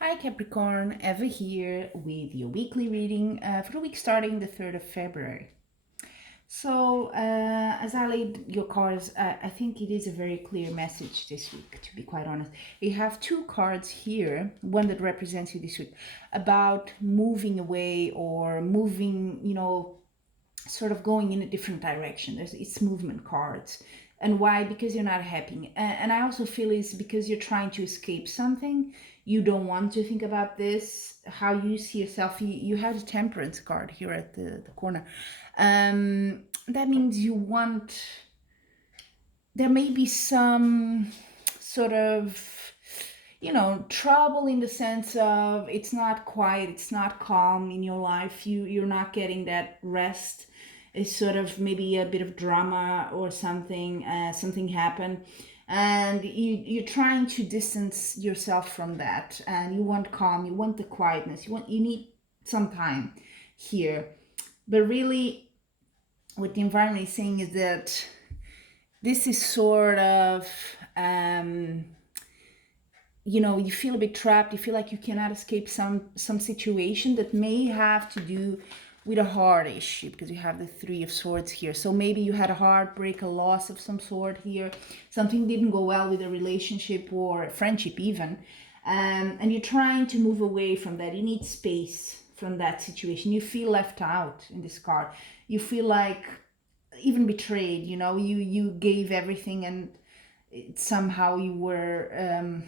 Hi Capricorn, Eva here with your weekly reading for the week starting the 3rd of February. So, as I laid your cards, I think it is a very clear message this week, to be quite honest. You have two cards here, one that represents you this week, about moving away or moving, sort of going in a different direction. It's movement cards. And why? Because you're not happy. And I also feel it's because you're trying to escape something. You don't want to think about this, how you see yourself. You have the temperance card here at the corner. That means you want, there may be some sort of, trouble in the sense of it's not quiet, it's not calm in your life. You're not getting that rest. It's sort of maybe a bit of drama or something. Something happened, and you're trying to distance yourself from that. And you want calm. You want the quietness. You need some time here. But really, what the environment is saying is that this is sort of you feel a bit trapped. You feel like you cannot escape some situation that may have to do with a heart issue, because you have the Three of Swords here. So maybe you had a heartbreak, a loss of some sort here. Something didn't go well with a relationship or a friendship even. And you're trying to move away from that. You need space from that situation. You feel left out in this card. You feel like even betrayed, you gave everything, and somehow you were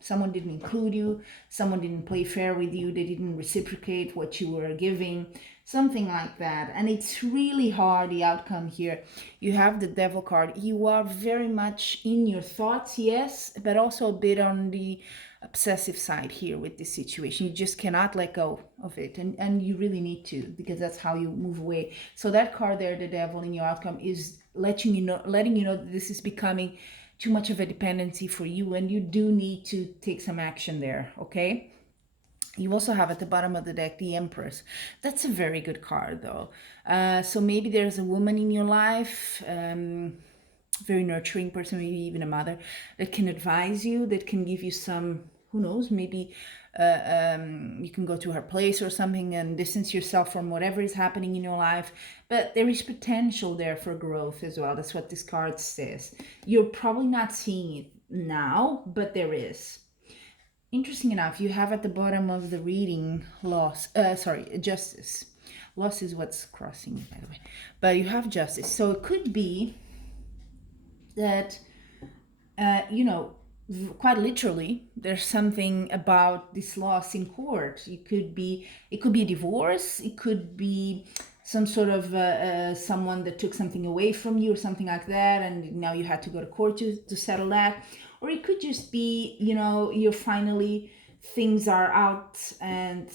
someone didn't include you, someone didn't play fair with you, they didn't reciprocate what you were giving, something like that. And it's really hard, the outcome here. You have the Devil card. You are very much in your thoughts, yes, but also a bit on the obsessive side here with this situation. You just cannot let go of it, and you really need to, because that's how you move away. So that card there, the Devil, in your outcome is letting you know that this is becoming too much of a dependency for you, and you do need to take some action there. Okay, you also have at the bottom of the deck the Empress. That's a very good card though. So maybe there's a woman in your life, very nurturing person, maybe even a mother, that can advise you, that can give you some, who knows, maybe you can go to her place or something and distance yourself from whatever is happening in your life. But there is potential there for growth as well. That's what this card says. You're probably not seeing it now, but there is. Interesting enough, you have at the bottom of the reading justice. Loss is what's crossing, by the way. But you have justice. So it could be that, quite literally, there's something about this loss in court. It could be a divorce. It could be some sort of someone that took something away from you or something like that, and now you had to go to court to settle that. Or it could just be, you're finally, things are out and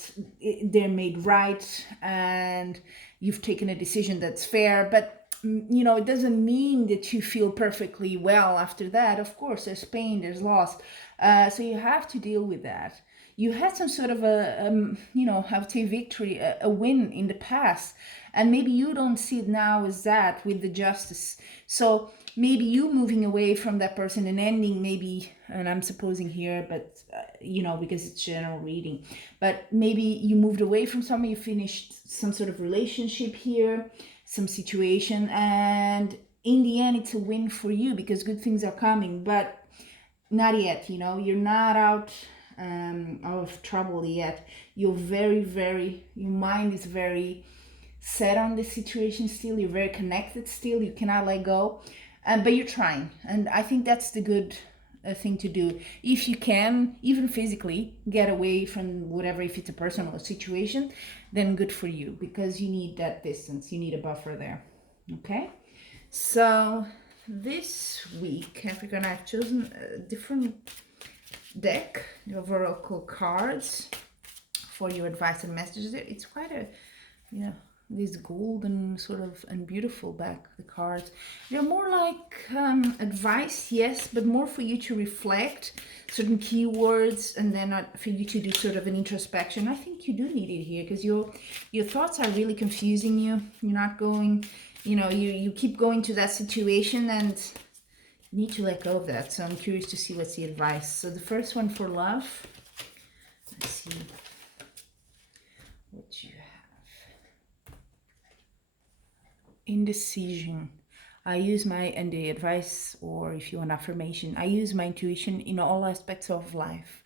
they're made right, and you've taken a decision that's fair. But it doesn't mean that you feel perfectly well after that. Of course, there's pain, there's loss. So you have to deal with that. You had some sort of I would say victory, a win in the past. And maybe you don't see it now as that with the justice. So maybe you moving away from that person and ending, maybe, and I'm supposing here, but because it's general reading, but maybe you moved away from someone, you finished some sort of relationship here, some situation, and in the end it's a win for you because good things are coming. But not yet, you're not out of trouble yet. You're your mind is very set on the situation still. You're very connected still. You cannot let go, but you're trying, and I think that's the good thing to do. If you can, even physically, get away from whatever, if it's a personal situation, then good for you, because you need that distance, you need a buffer there. Okay, so this week, Capricorn, I've chosen a different deck of oracle cards for your advice and messages. It's quite a this golden sort of and beautiful back, the cards. They're more like advice, yes, but more for you to reflect certain keywords, and then for you to do sort of an introspection. I think you do need it here, because your thoughts are really confusing you. You're not going, you keep going to that situation, and you need to let go of that. So I'm curious to see what's the advice. So the first one for love, see what you have. Indecision. I use and the advice, or if you want affirmation, I use my intuition in all aspects of life.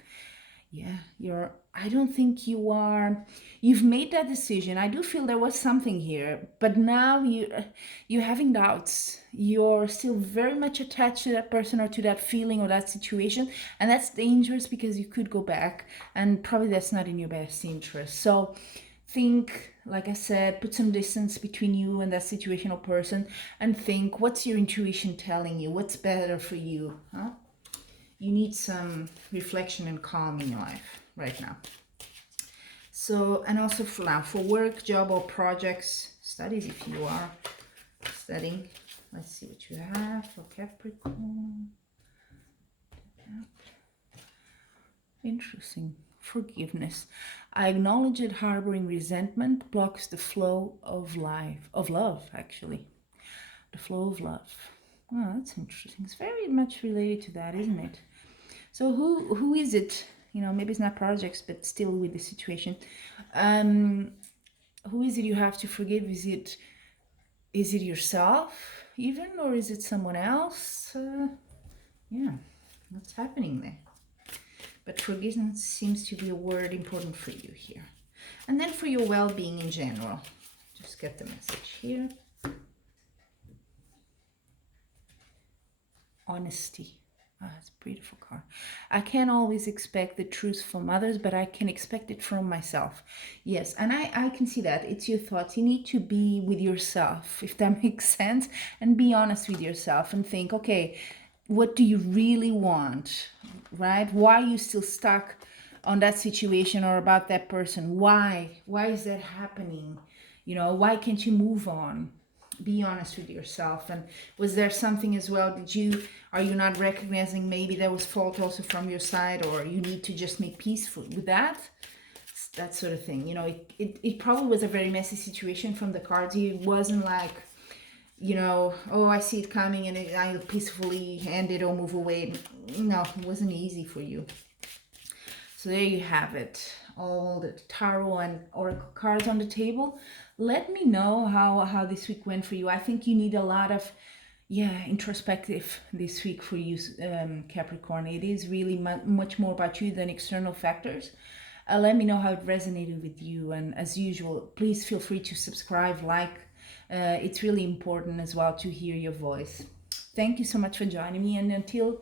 Yeah, I don't think you've made that decision. I do feel there was something here, but now you're having doubts. You're still very much attached to that person or to that feeling or that situation, and that's dangerous because you could go back, and probably that's not in your best interest. So think, like I said, put some distance between you and that situation or person, and think, what's your intuition telling you? What's better for you? Huh? You need some reflection and calm in your life right now. So, and also for now, for work, job, or projects, studies, if you are studying. Let's see what you have for Capricorn. Interesting. Forgiveness. I acknowledge that harboring resentment blocks the flow of love, actually. The flow of love. Oh, that's interesting. It's very much related to that, isn't it? So who is it? Maybe it's not projects, but still with the situation. Who is it you have to forgive? Is it yourself even, or is it someone else? Yeah, what's happening there? But forgiveness seems to be a word important for you here. And then for your well-being in general. Just get the message here. Honesty. It's a beautiful card. I can't always expect the truth from others, but I can expect it from myself. Yes, and I can see that. It's your thoughts. You need to be with yourself, if that makes sense, and be honest with yourself and think, okay, what do you really want, right? Why are you still stuck on that situation or about that person? Why is that happening? Why can't you move on? Be honest with yourself. And was there something as well? Are you not recognizing maybe there was fault also from your side, or you need to just make peace with that? That sort of thing. It probably was a very messy situation from the cards. It wasn't like, oh, I see it coming and I'll peacefully end it or move away. No, it wasn't easy for you. So there you have it. All the tarot and oracle cards on the table. Let me know how this week went for you. I think you need a lot of introspective this week for you, Capricorn. It is really much more about you than external factors. Let me know how it resonated with you, and as usual, please feel free to subscribe, like. It's really important as well to hear your voice. Thank you so much for joining me, and until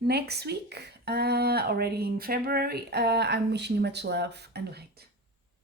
next week, already in February, I'm wishing you much love and light.